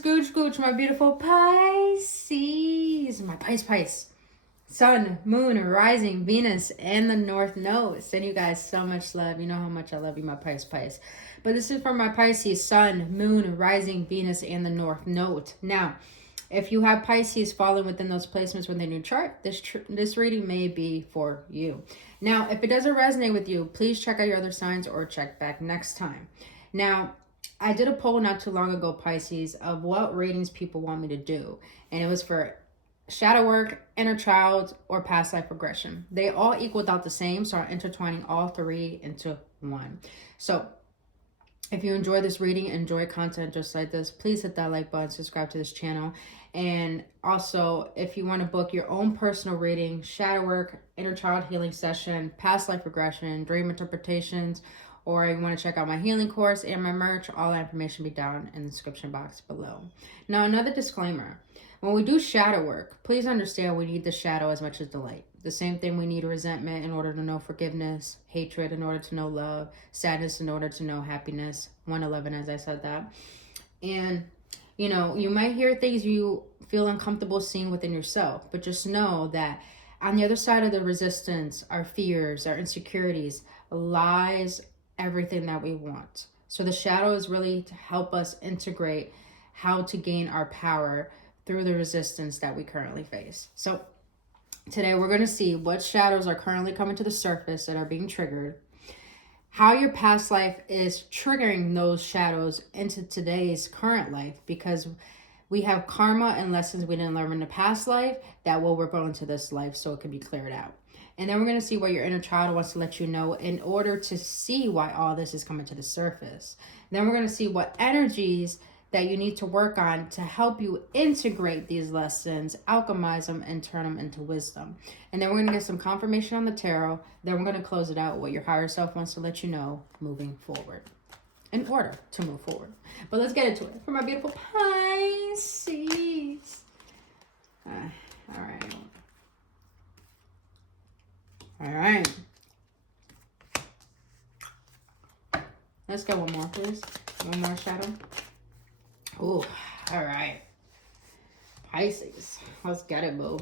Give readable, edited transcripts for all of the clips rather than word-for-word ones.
Gooch, my beautiful Pisces. My Pisces. Sun, Moon, Rising, Venus, and the North Node. Send you guys so much love. You know how much I love you, my Pisces. But this is for my Pisces, Sun, Moon, Rising, Venus, and the North Node. Now, if you have Pisces falling within those placements within your chart, this reading may be for you. Now, if it doesn't resonate with you, please check out your other signs or check back next time. Now, I did a poll not too long ago, Pisces, of what ratings people want me to do. And it was for shadow work, inner child, or past life regression. They all equaled out the same, so I'm intertwining all three into one. So if you enjoy this reading, enjoy content just like this, please hit that like button, subscribe to this channel. And also, if you want to book your own personal reading, shadow work, inner child healing session, past life regression, dream interpretations, or you want to check out my healing course and my merch, all that information will be down in the description box below. Now, another disclaimer. When we do shadow work, please understand we need the shadow as much as the light. The same thing we need resentment in order to know forgiveness, hatred in order to know love, sadness in order to know happiness. 111 as I said that. And, you know, you might hear things you feel uncomfortable seeing within yourself, but just know that on the other side of the resistance, our fears, our insecurities, lies everything that we want. So the shadow is really to help us integrate how to gain our power through the resistance that we currently face. So today we're going to see what shadows are currently coming to the surface that are being triggered, how your past life is triggering those shadows into today's current life, because we have karma and lessons we didn't learn in the past life that will ripple into this life so it can be cleared out. And then we're going to see what your inner child wants to let you know in order to see why all this is coming to the surface. Then we're going to see what energies that you need to work on to help you integrate these lessons, alchemize them, and turn them into wisdom. And then we're going to get some confirmation on the tarot. Then we're going to close it out what your higher self wants to let you know moving forward, in order to move forward. But let's get into it. For my beautiful Pisces. All right. All right. Let's get one more, please. One more shadow. Oh, all right. Pisces. Let's get it, boo.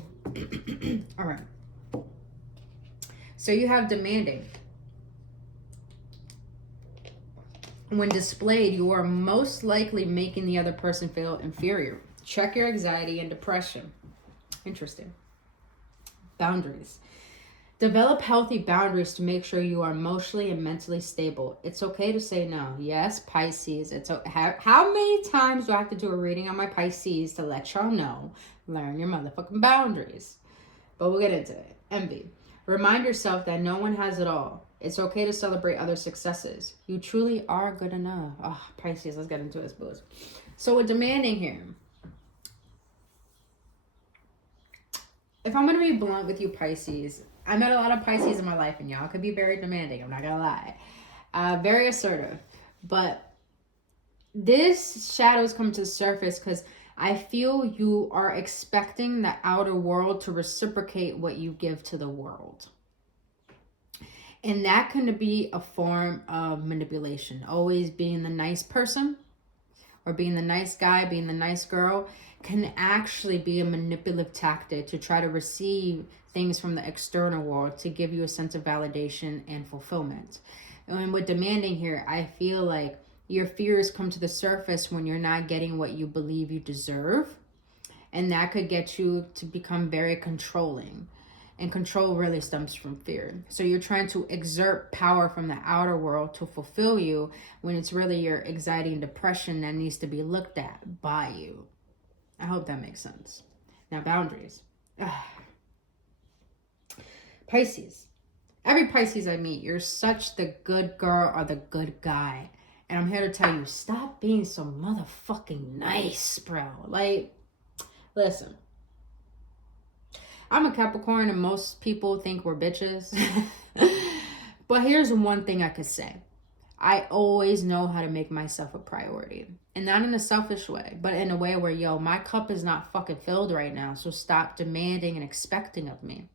All right. So you have demanding. When displayed, you are most likely making the other person feel inferior. Check your anxiety and depression. Interesting. Boundaries. Develop healthy boundaries to make sure you are emotionally and mentally stable. It's okay to say no. Yes, Pisces. It's okay. How many times do I have to do a reading on my Pisces to let y'all know? Learn your motherfucking boundaries. But we'll get into it. Envy. Remind yourself that no one has it all. It's okay to celebrate other successes. You truly are good enough. Oh, Pisces, let's get into this, boys. So with demanding here. If I'm going to be blunt with you, Pisces, I met a lot of Pisces in my life, and y'all could be very demanding. I'm not going to lie. Very assertive. But this shadows come to the surface because I feel you are expecting the outer world to reciprocate what you give to the world. And that can be a form of manipulation. Always being the nice person or being the nice guy, being the nice girl can actually be a manipulative tactic to try to receive things from the external world to give you a sense of validation and fulfillment. And with demanding here, I feel like your fears come to the surface when you're not getting what you believe you deserve. And that could get you to become very controlling. And control really stems from fear. So you're trying to exert power from the outer world to fulfill you when it's really your anxiety and depression that needs to be looked at by you. I hope that makes sense. Now, boundaries. Pisces. Every Pisces I meet, you're such the good girl or the good guy. And I'm here to tell you, stop being so motherfucking nice, bro. Like, listen. I'm a Capricorn and most people think we're bitches. But here's one thing I could say. I always know how to make myself a priority. And not in a selfish way, but in a way where, yo, my cup is not fucking filled right now. So stop demanding and expecting of me.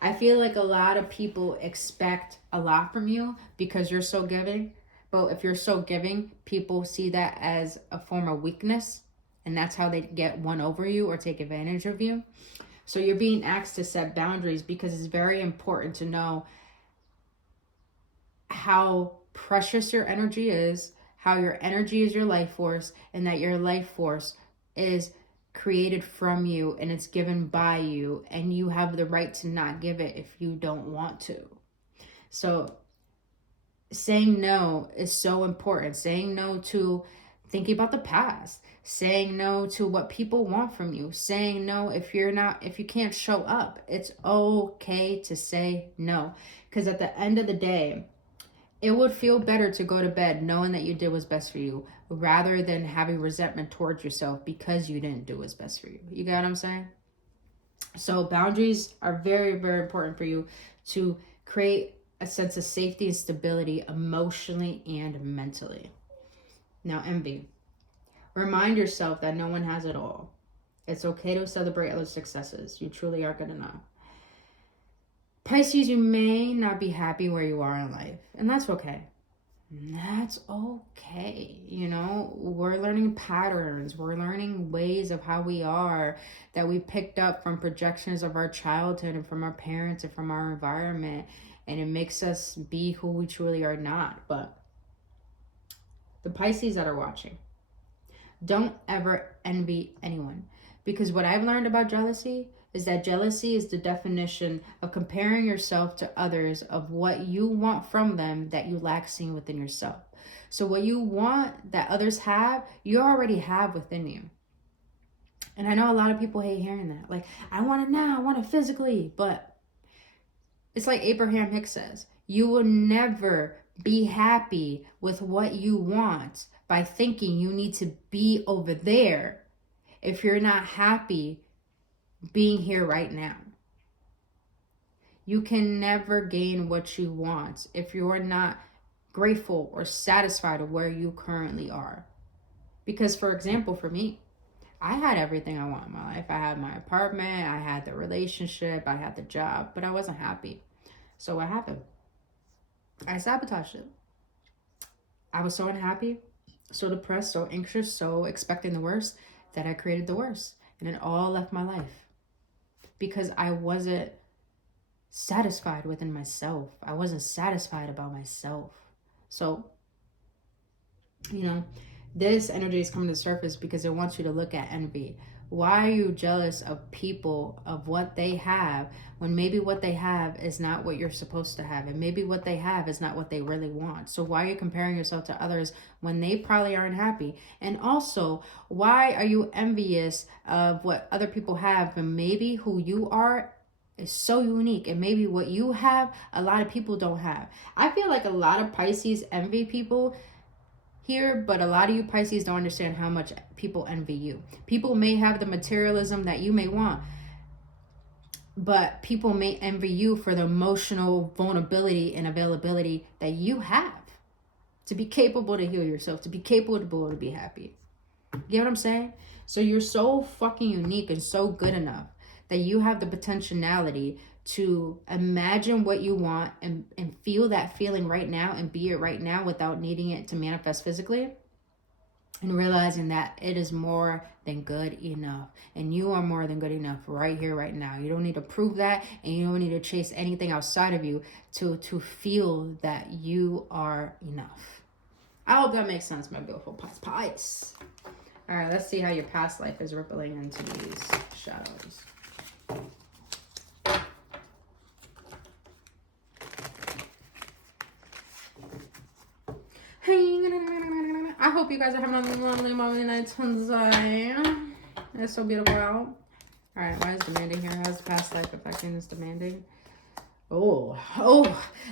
I feel like a lot of people expect a lot from you because you're so giving. But if you're so giving, people see that as a form of weakness And that's how they get one over you or take advantage of you. So you're being asked to set boundaries because it's very important to know how precious your energy is, how your energy is your life force, and that your life force is created from you and it's given by you, and you have the right to not give it if you don't want to. So saying no is so important. Saying no to thinking about the past, saying no to what people want from you, saying no if you can't show up. It's okay to say no, because at the end of the day, it would feel better to go to bed knowing that you did what's best for you rather than having resentment towards yourself because you didn't do what's best for you. You got what I'm saying? So boundaries are very, very important for you to create a sense of safety and stability emotionally and mentally. Now, envy. Remind yourself that no one has it all. It's okay to celebrate other successes. You truly are good enough. Pisces, you may not be happy where you are in life, and that's okay. That's okay. You know, we're learning patterns. We're learning ways of how we are that we picked up from projections of our childhood and from our parents and from our environment. And it makes us be who we truly are not. But the Pisces that are watching, don't ever envy anyone. Because what I've learned about jealousy is that jealousy is the definition of comparing yourself to others of what you want from them that you lack seeing within yourself. So what you want that others have, you already have within you. And I know a lot of people hate hearing that. Like, I want it now, I want it physically. But it's like Abraham Hicks says, you will never be happy with what you want by thinking you need to be over there if you're not happy being here right now. You can never gain what you want if you are not grateful or satisfied with where you currently are. Because, for example, for me, I had everything I want in my life. I had my apartment, I had the relationship, I had the job, but I wasn't happy. So what happened? I sabotaged it. I was so unhappy, so depressed, so anxious, so expecting the worst that I created the worst. And it all left my life because I wasn't satisfied within myself. I wasn't satisfied about myself. So, you know, this energy is coming to the surface because it wants you to look at envy. Why are you jealous of people, of what they have, when maybe what they have is not what you're supposed to have, and maybe what they have is not what they really want? So why are you comparing yourself to others when they probably aren't happy? And also, why are you envious of what other people have, and maybe who you are is so unique, and maybe what you have a lot of people don't have? I feel like a lot of Pisces envy people here, but a lot of you Pisces don't understand how much people envy you. People may have the materialism that you may want, but people may envy you for the emotional vulnerability and availability that you have to be capable to heal yourself, to be capable to be happy. You get what I'm saying? So you're so fucking unique and so good enough that you have the potentiality to imagine what you want and feel that feeling right now and be it right now without needing it to manifest physically, and realizing that it is more than good enough, and you are more than good enough right here, right now. You don't need to prove that, and you don't need to chase anything outside of you to feel that you are enough. I hope that makes sense, my beautiful Pisces. All right, let's see how your past life is rippling into these shadows. I hope you guys are having a lovely moment tonight. It's so beautiful out. Alright, why is demanding here? How's the past life affecting this demanding? Oh,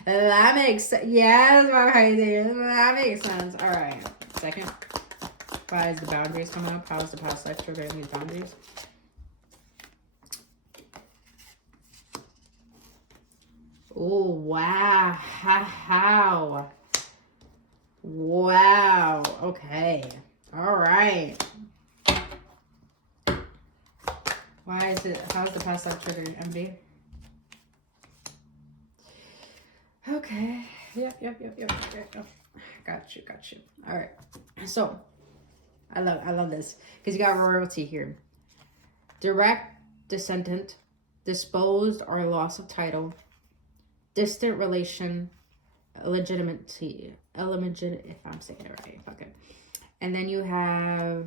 that makes sense. Yes, my Pisces. That makes sense. Alright, second. Why is the boundaries coming up? How is the past life triggering these boundaries? Oh, wow. How? Wow. Okay. All right. Why is it? How's the past life triggering envy? Okay. Yep. Got you. All right. So, I love this. Because you got royalty here. Direct descendant, disposed or loss of title, distant relation, illegitimacy, if I'm saying it right, fuck it. And then you have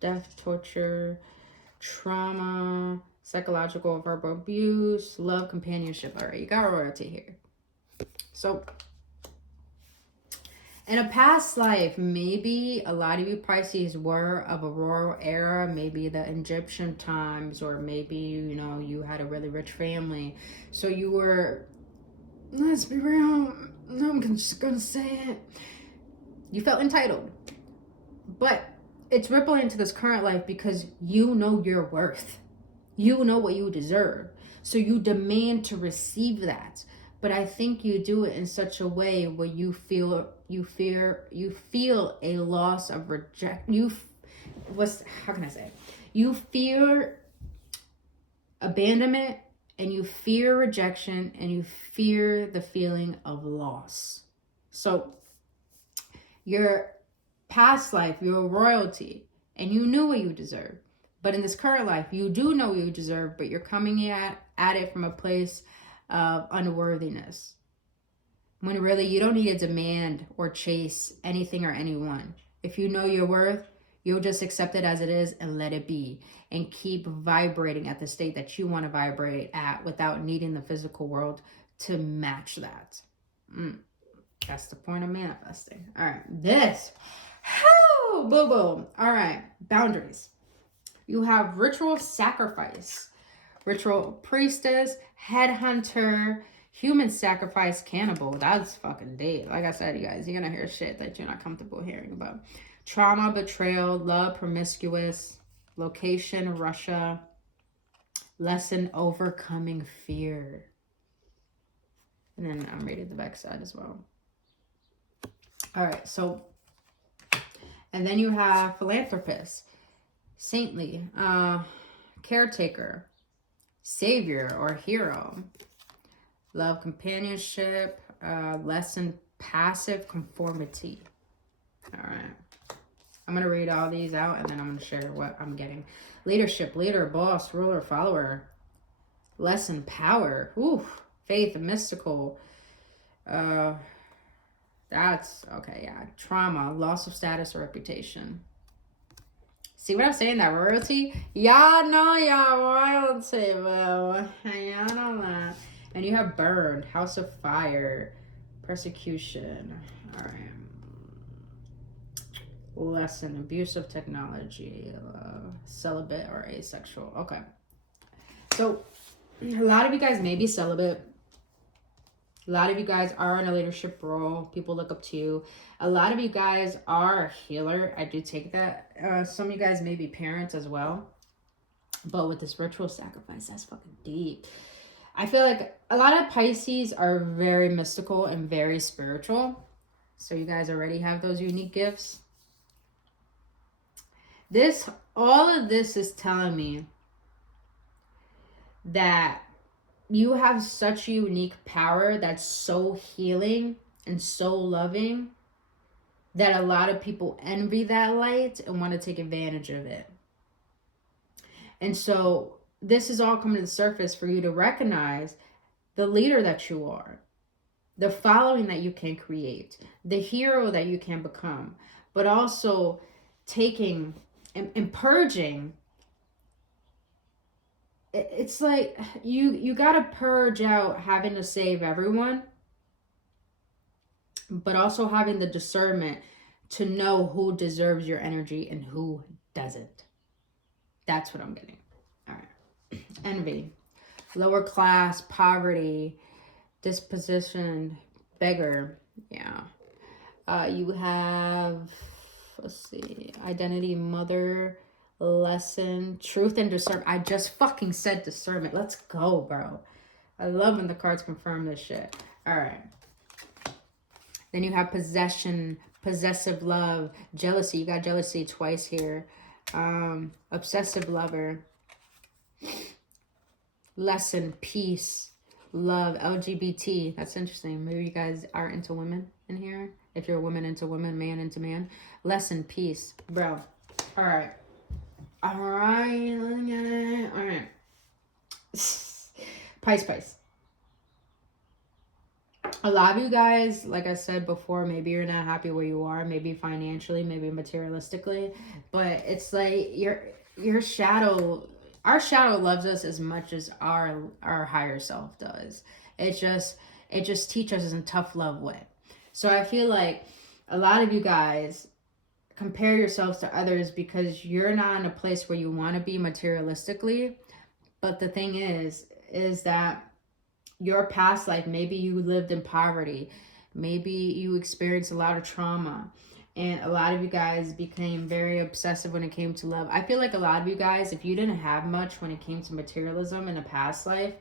death, torture, trauma, psychological or verbal abuse, love, companionship. All right, you got royalty here. So in a past life, maybe a lot of you Pisces were of a royal era, maybe the Egyptian times, or maybe, you know, you had a really rich family. So you were, let's be real, I'm just gonna say it, you felt entitled. But it's rippling into this current life because you know your worth. You know what you deserve. So you demand to receive that. But I think you do it in such a way where you feel a loss of how can I say it? You fear abandonment, and you fear rejection, and you fear the feeling of loss. So your past life, you're royalty, and you knew what you deserve. But in this current life, you do know what you deserve, but you're coming at it from a place of unworthiness. When really you don't need to demand or chase anything or anyone. If you know your worth, you'll just accept it as it is and let it be. And keep vibrating at the state that you want to vibrate at without needing the physical world to match that. That's the point of manifesting. All right, this. Boo-boo. All right, boundaries. You have ritual sacrifice, ritual priestess, headhunter, human sacrifice, cannibal. That's fucking deep. Like I said, you guys, you're gonna hear shit that you're not comfortable hearing about. Trauma, betrayal, love, promiscuous, location, Russia, lesson, overcoming fear. And then I'm reading the back side as well. All right, so, and then you have philanthropist, saintly, caretaker, savior or hero, love, companionship, lesson, passive conformity. All right, I'm going to read all these out and then I'm going to share what I'm getting. Leadership, leader, boss, ruler, follower, lesson, power, faith, mystical, that's okay, yeah, trauma, loss of status or reputation. See what I'm saying? That royalty? Y'all know y'all royalty, bro. Y'all know that. And you have burned, house of fire, persecution. All right. Lesson, abuse of technology, celibate or asexual. Okay. So a lot of you guys may be celibate. A lot of you guys are in a leadership role. People look up to you. A lot of you guys are a healer. I do take that. Some of you guys may be parents as well. But with this ritual sacrifice, that's fucking deep. I feel like a lot of Pisces are very mystical and very spiritual. So you guys already have those unique gifts. All of this is telling me that you have such a unique power that's so healing and so loving that a lot of people envy that light and want to take advantage of it. And so this is all coming to the surface for you to recognize the leader that you are, the following that you can create, the hero that you can become, but also taking and purging. It's like you got to purge out having to save everyone, but also having the discernment to know who deserves your energy and who doesn't. That's what I'm getting. All right. Envy, lower class, poverty, disposition, beggar. Yeah. You have, let's see, identity, mother, lesson, truth and discernment. I just fucking said discernment. Let's go, bro. I love when the cards confirm this shit. All right. Then you have possession, possessive love, jealousy. You got jealousy twice here. Obsessive lover, lesson, peace, love, LGBT. That's interesting. Maybe you guys are into women in here. If you're a woman into woman, man into man. Less in peace. Bro. All right. All right. All right. Pisces. A lot of you guys, like I said before, maybe you're not happy where you are, maybe financially, maybe materialistically, but it's like your shadow, our shadow loves us as much as our higher self does. It just teaches us in tough love way. So I feel like a lot of you guys compare yourselves to others because you're not in a place where you want to be materialistically. But the thing is that your past life, maybe you lived in poverty, maybe you experienced a lot of trauma, and a lot of you guys became very obsessive when it came to love. I feel like a lot of you guys, if you didn't have much when it came to materialism in a past life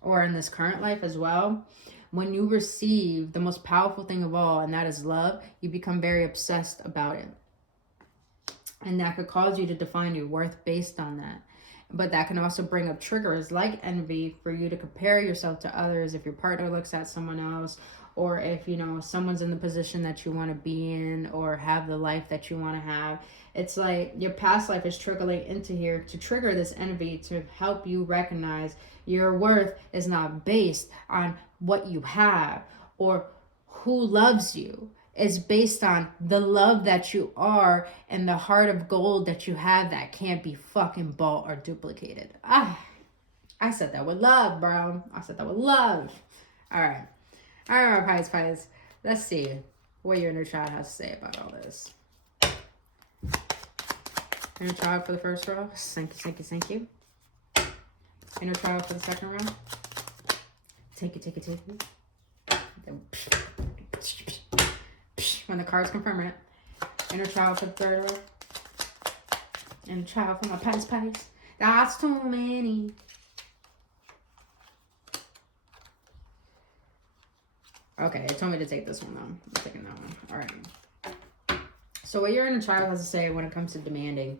or in this current life as well, when you receive the most powerful thing of all, and that is love, you become very obsessed about it, and that could cause you to define your worth based on that. But that can also bring up triggers like envy for you to compare yourself to others if your partner looks at someone else, or if, you know, someone's in the position that you want to be in or have the life that you want to have. It's like your past life is trickling into here to trigger this envy, to help you recognize your worth is not based on what you have or who loves you. Is based on the love that you are and the heart of gold that you have that can't be fucking bought or duplicated. I said that with love, bro. I said that with love. All right. All right, my Pisces. Let's see what your inner child has to say about all this. Inner child for the first row. Thank you, thank you, thank you. Inner child for the second row. Take it, take it, take it. When the cards confirm it. Inner child for the third row. Inner child for my Pisces. That's too many. Okay, it told me to take this one though. I'm taking that one. All right. So what your inner child has to say when it comes to demanding.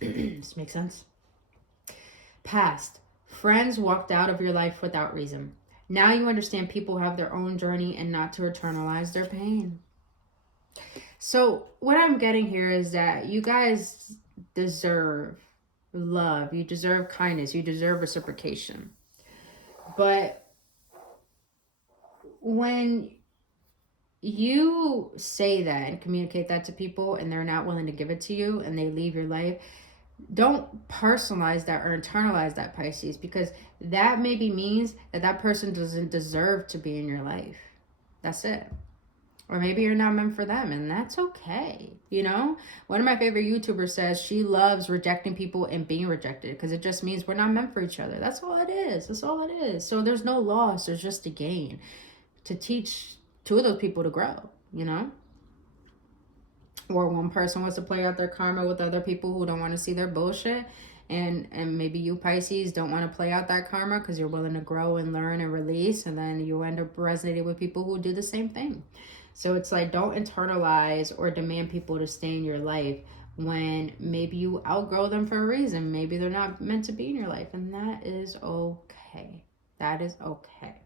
Does this make sense? Past. Friends walked out of your life without reason. Now you understand people have their own journey and not to internalize their pain. So what I'm getting here is that you guys deserve love. You deserve kindness. You deserve reciprocation. But when you say that and communicate that to people and they're not willing to give it to you and they leave your life, don't personalize that or internalize that, Pisces, because that maybe means that that person doesn't deserve to be in your life. That's it. Or maybe you're not meant for them, and that's okay. You know, one of my favorite YouTubers says she loves rejecting people and being rejected because it just means we're not meant for each other. That's all it is. That's all it is. So there's no loss. There's just a gain to teach two of those people to grow, you know? Or one person wants to play out their karma with other people who don't want to see their bullshit. And maybe you, Pisces, don't want to play out that karma because you're willing to grow and learn and release. And then you end up resonating with people who do the same thing. So it's like, don't internalize or demand people to stay in your life when maybe you outgrow them for a reason. Maybe they're not meant to be in your life. And that is okay. That is okay.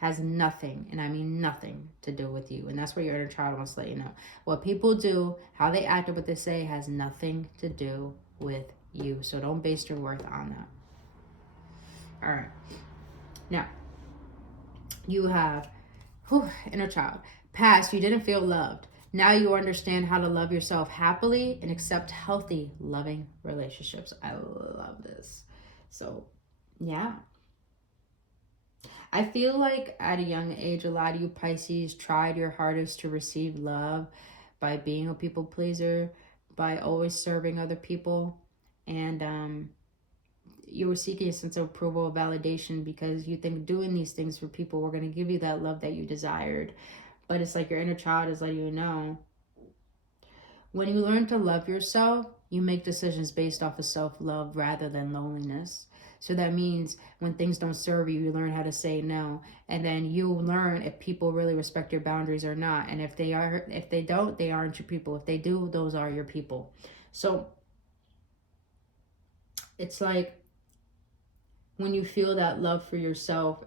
Has nothing, and I mean nothing, to do with you. And that's what your inner child wants to let you know. What people do, how they act, or what they say has nothing to do with you. So don't base your worth on that. All right. Now, you have inner child. Past, you didn't feel loved. Now you understand how to love yourself happily and accept healthy, loving relationships. I love this. So, yeah. I feel like at a young age, a lot of you Pisces tried your hardest to receive love by being a people pleaser, by always serving other people. And you were seeking a sense of approval, validation, because you think doing these things for people were going to give you that love that you desired. But it's like your inner child is letting you know, when you learn to love yourself, you make decisions based off of self-love rather than loneliness. So that means when things don't serve you, you learn how to say no. And then you learn if people really respect your boundaries or not. And if they don't, they aren't your people. If they do, those are your people. So it's like when you feel that love for yourself,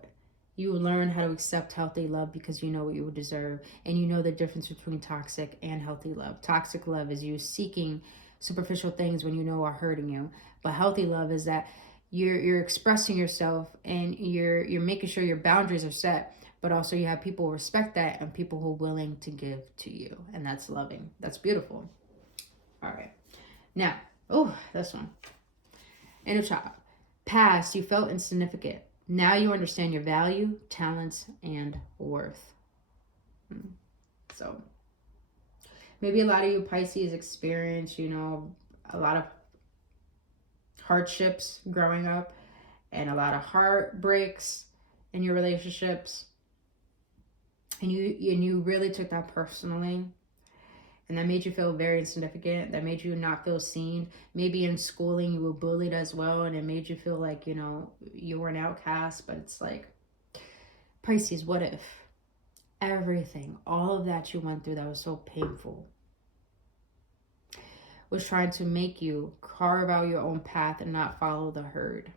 You learn how to accept healthy love because you know what you deserve, and you know the difference between toxic and healthy love. Toxic love is you seeking superficial things when you know are hurting you, but healthy love is that you're expressing yourself, and you're making sure your boundaries are set, but also you have people who respect that and people who are willing to give to you, and that's loving. That's beautiful. All right, now, oh, this one. Inner child. Past, you felt insignificant. Now you understand your value, talents, and worth. So maybe a lot of you Pisces experience, you know, a lot of hardships growing up and a lot of heartbreaks in your relationships. And you really took that personally. And that made you feel very insignificant. That made you not feel seen. Maybe in schooling you were bullied as well, and it made you feel like, you know, you were an outcast. But it's like, Pisces, what if everything, all of that you went through that was so painful, was trying to make you carve out your own path and not follow the herd?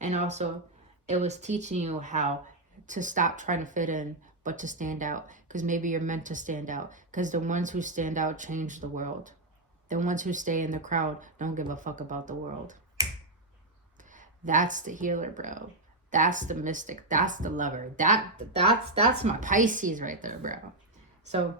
And also, it was teaching you how to stop trying to fit in, but to stand out, because maybe you're meant to stand out, because the ones who stand out change the world. The ones who stay in the crowd don't give a fuck about the world. That's the healer, bro. That's the mystic. That's the lover. That's my Pisces right there, bro. So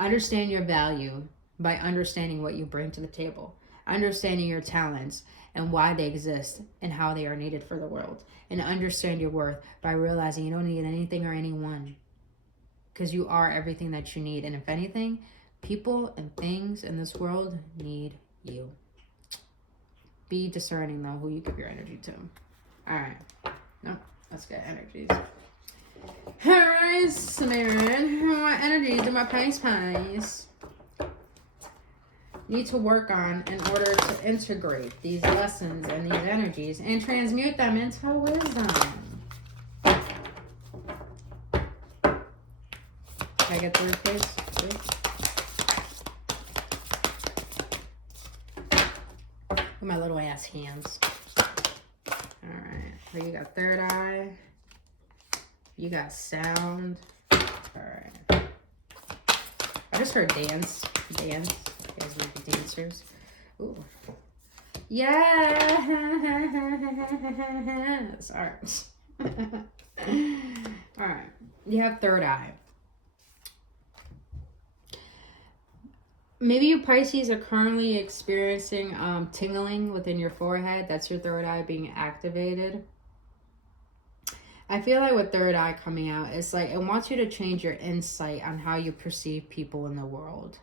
understand your value by understanding what you bring to the table, understanding your talents and why they exist and how they are needed for the world, and understand your worth by realizing you don't need anything or anyone, because you are everything that you need. And if anything, people and things in this world need you. Be discerning though who you give your energy to. All right, no, let's get energies. All right, Samaritan, what energies do my Pisces need to work on in order to integrate these lessons and these energies and transmute them into wisdom? Can I get through, please? With my little ass hands. All right. So you got third eye. You got sound. All right. I just heard dance. Dance. You guys might be dancers. Ooh. Yes. All right. All right. You have third eye. Maybe you Pisces are currently experiencing tingling within your forehead. That's your third eye being activated. I feel like with third eye coming out, it's like it wants you to change your insight on how you perceive people in the world.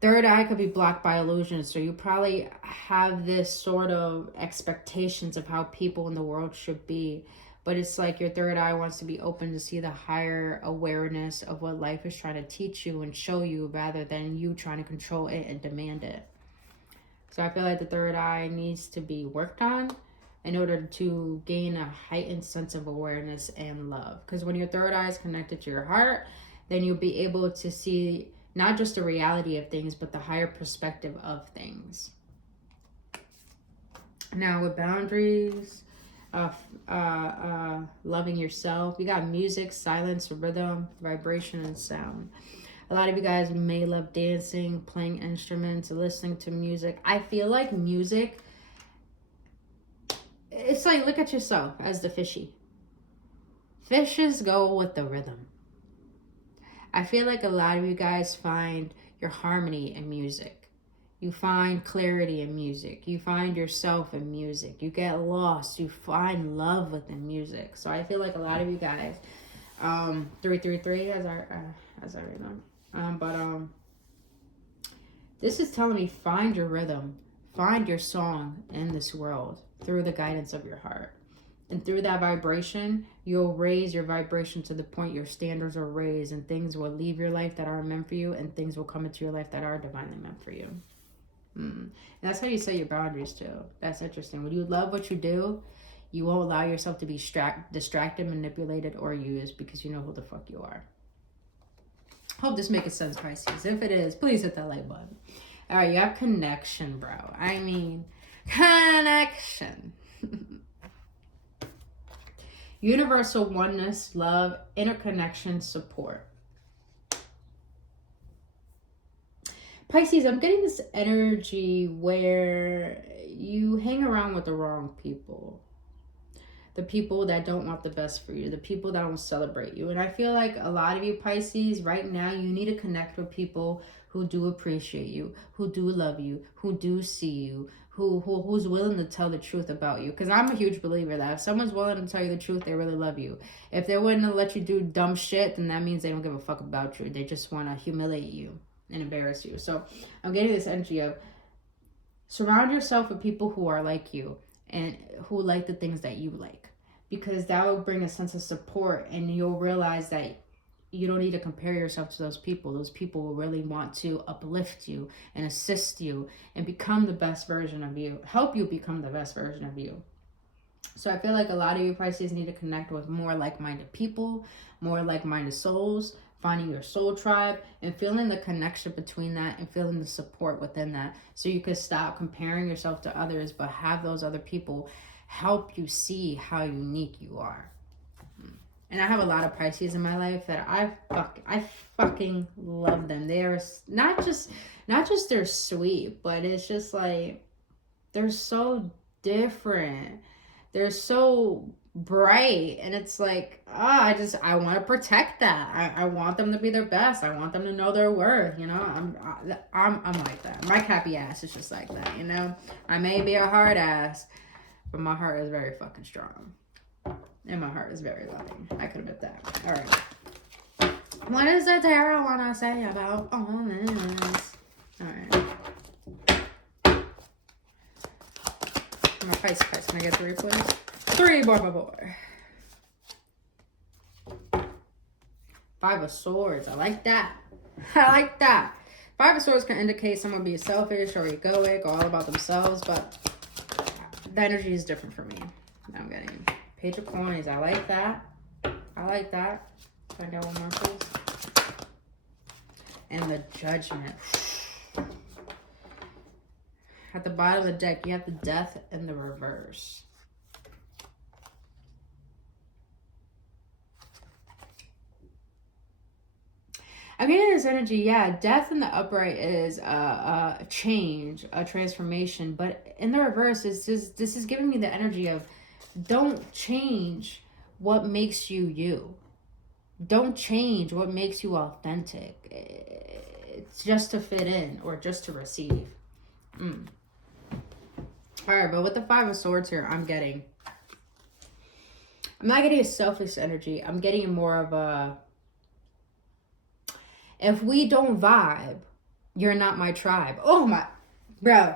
Third eye could be blocked by illusions, so you probably have this sort of expectations of how people in the world should be. But it's like your third eye wants to be open to see the higher awareness of what life is trying to teach you and show you, rather than you trying to control it and demand it. So I feel like the third eye needs to be worked on in order to gain a heightened sense of awareness and love. Because when your third eye is connected to your heart, then you'll be able to see not just the reality of things, but the higher perspective of things. Now with boundaries, loving yourself, you got music, silence, rhythm, vibration, and sound. A lot of you guys may love dancing, playing instruments, listening to music. I feel like music, it's like, look at yourself as the fishy. Fishes go with the rhythm. I feel like a lot of you guys find your harmony in music. You find clarity in music. You find yourself in music. You get lost. You find love within music. So I feel like a lot of you guys, 333 as I read them. This is telling me find your rhythm, find your song in this world through the guidance of your heart. And through that vibration, you'll raise your vibration to the point your standards are raised, and things will leave your life that aren't meant for you, and things will come into your life that are divinely meant for you. And that's how you set your boundaries too. That's interesting. When you love what you do, you won't allow yourself to be distracted, manipulated, or used, because you know who the fuck you are. Hope this makes sense, Pisces. If it is, please hit that like button. All right, you have connection, bro. I mean, connection. Universal oneness, love, interconnection, support. Pisces, I'm getting this energy where you hang around with the wrong people. The people that don't want the best for you, the people that don't celebrate you. And I feel like a lot of you Pisces right now, you need to connect with people who do appreciate you, who do love you, who do see you, who's willing to tell the truth about you. Because I'm a huge believer that if someone's willing to tell you the truth, they really love you. If they're willing to let you do dumb shit, then that means they don't give a fuck about you. They just want to humiliate you and embarrass you. So I'm getting this energy of surround yourself with people who are like you and who like the things that you like, because that will bring a sense of support, and you'll realize that you don't need to compare yourself to those people. Those people will really want to uplift you and assist you and become the best version of you, help you become the best version of you. So I feel like a lot of you Pisces need to connect with more like-minded people, more like-minded souls, finding your soul tribe and feeling the connection between that and feeling the support within that, so you can stop comparing yourself to others, but have those other people help you see how unique you are. And I have a lot of Pisces in my life that I fucking love them. They are not just they're sweet, but it's just like they're so different. They're so bright, and it's like, I want to protect that. I want them to be their best. I want them to know their worth. You know, I'm like that. My happy ass is just like that. You know, I may be a hard ass, but my heart is very fucking strong, and my heart is very loving. I could admit that. All right. What does the tarot want to say about all this? All right. My Pisces, can I get 3, please? 3, boy. 5 of Swords. I like that. I like that. 5 of Swords can indicate someone being selfish or egoic or all about themselves, but the energy is different for me. I'm getting Page of Coins. I like that. I like that. Can I get one more, please? And the Judgment. At the bottom of the deck, you have the Death in the reverse. I'm getting this energy, yeah, Death in the upright is a change, a transformation, but in the reverse, this is giving me the energy of don't change what makes you you. Don't change what makes you authentic. It's just to fit in or just to receive. All right, but with the 5 of Swords here, I'm not getting a selfish energy. I'm getting more of a, if we don't vibe, you're not my tribe. Oh my, bro.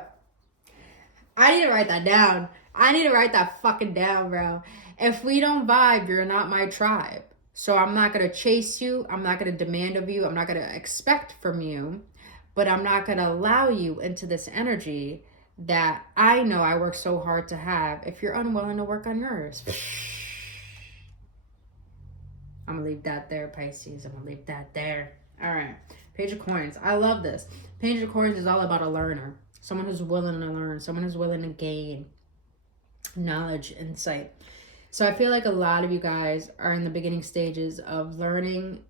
I need to write that down. I need to write that fucking down, bro. If we don't vibe, you're not my tribe. So I'm not going to chase you. I'm not going to demand of you. I'm not going to expect from you. But I'm not going to allow you into this energy that I know I work so hard to have if you're unwilling to work on yours. I'm going to leave that there, Pisces. I'm going to leave that there. All right. Page of Coins. I love this. Page of Coins is all about a learner. Someone who's willing to learn. Someone who's willing to gain knowledge, insight. So I feel like a lot of you guys are in the beginning stages of learning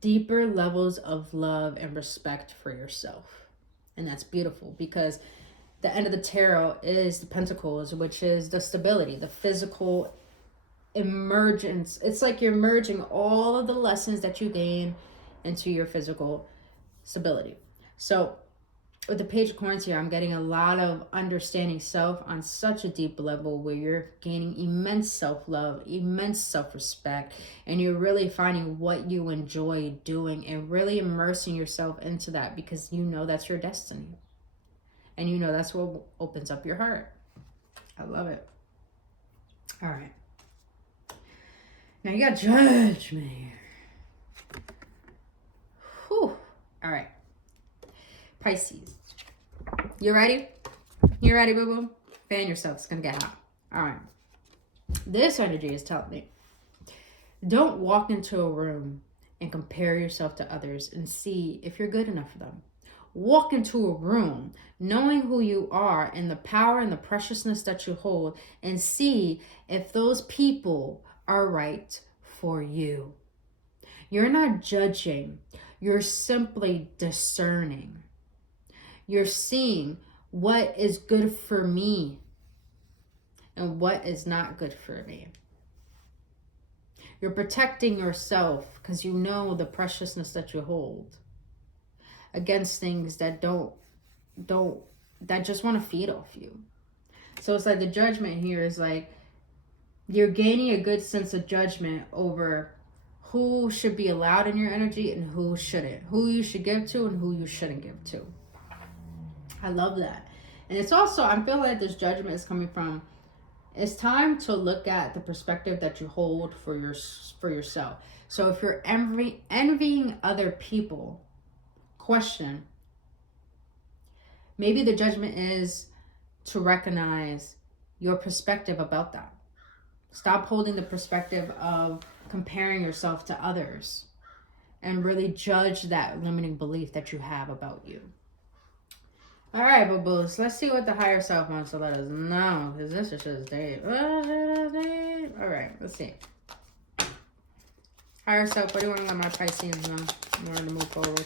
deeper levels of love and respect for yourself. And that's beautiful, because the end of the tarot is the Pentacles, which is the stability, the physical emergence. It's like you're merging all of the lessons that you gain into your physical stability. So with the Page of Coins here, I'm getting a lot of understanding self on such a deep level, where you're gaining immense self-love, immense self-respect, and you're really finding what you enjoy doing and really immersing yourself into that, because you know that's your destiny. And you know that's what opens up your heart. I love it. All right. Now you got Judgment here. Whew. All right. Pisces. You ready? You ready, boo-boo? Fan yourself. It's going to get hot. All right. This energy is telling me, don't walk into a room and compare yourself to others and see if you're good enough for them. walk into a room knowing who you are and the power and the preciousness that you hold, and see if those people are right for you. You're not judging. You're simply discerning. You're seeing what is good for me and what is not good for me. You're protecting yourself because you know the preciousness that you hold against things that that just want to feed off you. So it's like the judgment here is like you're gaining a good sense of judgment over who should be allowed in your energy and who shouldn't, who you should give to and who you shouldn't give to. I love that. And it's also, I feel like this judgment is coming from, it's time to look at the perspective that you hold for yourself. So if you're envying other people, question, maybe the judgment is to recognize your perspective about that. Stop holding the perspective of comparing yourself to others and really judge that limiting belief that you have about you. All right, boo-boos. Let's see what the higher self wants to let us know, because this is just deep. All right, let's see. Higher self, what do you want to let my Pisces know in order to move forward?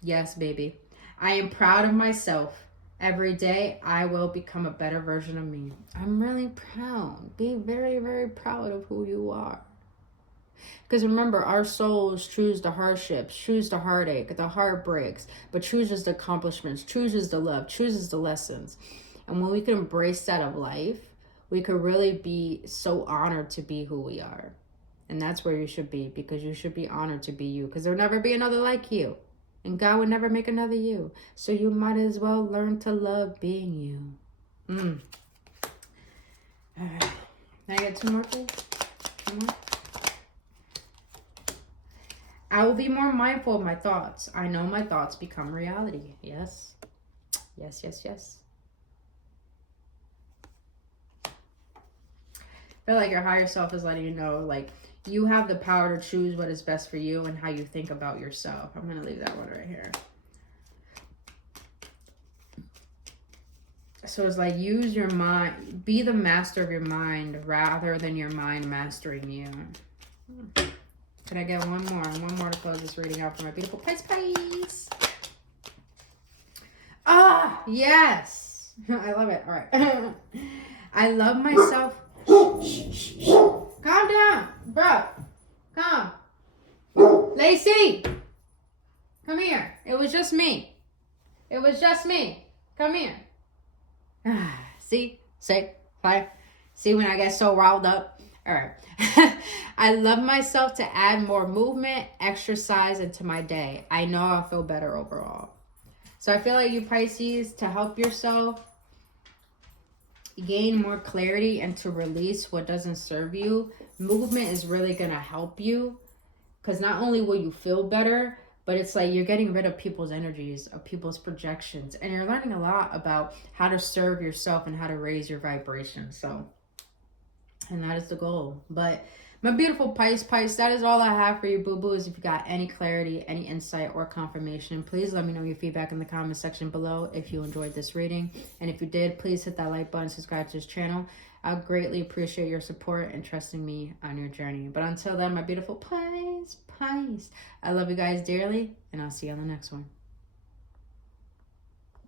Yes, baby. I am proud of myself. Every day, I will become a better version of me. I'm really proud. Be very, very proud of who you are. Because remember, our souls choose the hardships, choose the heartache, the heartbreaks, but chooses the accomplishments, chooses the love, chooses the lessons. And when we can embrace that of life, we could really be so honored to be who we are. And that's where you should be, because you should be honored to be you, because there'll never be another like you. And God would never make another you. So you might as well learn to love being you. All right. Can I get two more, please? Two more? I will be more mindful of my thoughts. I know my thoughts become reality. Yes. Yes, yes, yes. I feel like your higher self is letting you know, like, you have the power to choose what is best for you and how you think about yourself. I'm going to leave that one right here. So it's like, use your mind. Be the master of your mind rather than your mind mastering you. Can I get one more? One more to close this reading out for my beautiful Pisces. Ah, yes. I love it. All right. I love myself. Calm down, bro. Calm. Lacey, come here. It was just me. It was just me. Come here. See? Say, fire. See when I get so riled up? All right. I love myself to add more movement, exercise into my day. I know I'll feel better overall. So I feel like you Pisces, to help yourself gain more clarity and to release what doesn't serve you, movement is really going to help you, because not only will you feel better, but it's like you're getting rid of people's energies, of people's projections, and you're learning a lot about how to serve yourself and how to raise your vibration. So, and that is the goal. But my beautiful Pisces, that is all I have for you, boo-boos. If you got any clarity, any insight, or confirmation, please let me know your feedback in the comment section below if you enjoyed this reading. And if you did, please hit that like button, subscribe to this channel. I greatly appreciate your support and trusting me on your journey. But until then, my beautiful Pisces, I love you guys dearly, and I'll see you on the next one.